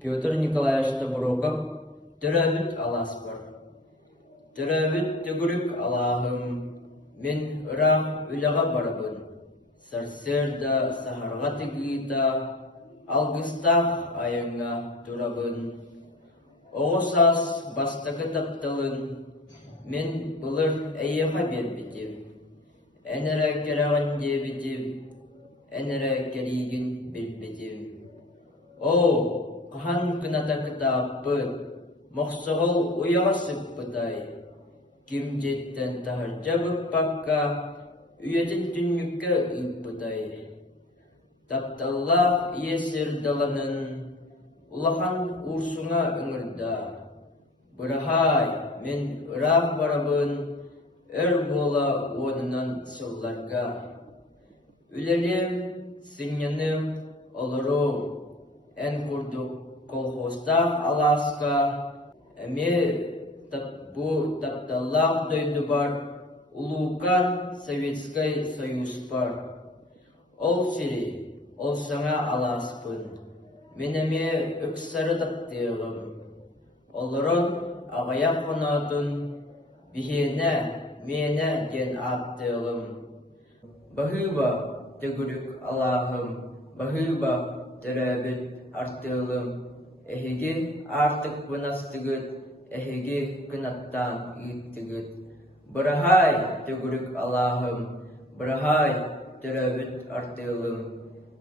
Петр Николаевич Доброков, төрөбүт аласпар. Төрөбүт түгүрүк алаахым, мен ырам үлеға барабын. Сарсерда сахарға тегита, алгыстақ айыңа турабын. Оғысас бастағы тапталын, мен бұлыр әйеға бербетім. Әнірі керағын дебетім, әнірі керегін бербетім. Оу, қахан кыната кытаппы, моқсығыл ұяға сыппыдай. Ким жеттен тахаржа бұппаққа, үйетін түннікке ұйппыдай. Тапталлақ иесір даланын, улахан урсуңа үңірда. Бұрахай, мен ұрақ барабын, өр бола онынан сылларға. Үлелем, сыңяным, олырым, ән күрдік колхозтақ аласка, әме бұ тапталлақ дөйді бар, Улукан Советскай Союз бар. Ол сири, ол саңа аласпын. Менеме өксары таптығым. Олырын ағая қонатын, бихене, мене ген аттығым. Бағыба түгірік алағым, бағыба түрәбіт артығым. Әхеге артық бұнастығыт, әхеге күнаттан үйттігіт. Бұрахай түгірік алағым, бұрахай түрәбіт артығым.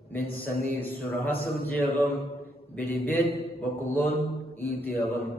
Мен саны сұраға сылжығым, беребет бақылын үйдіғым.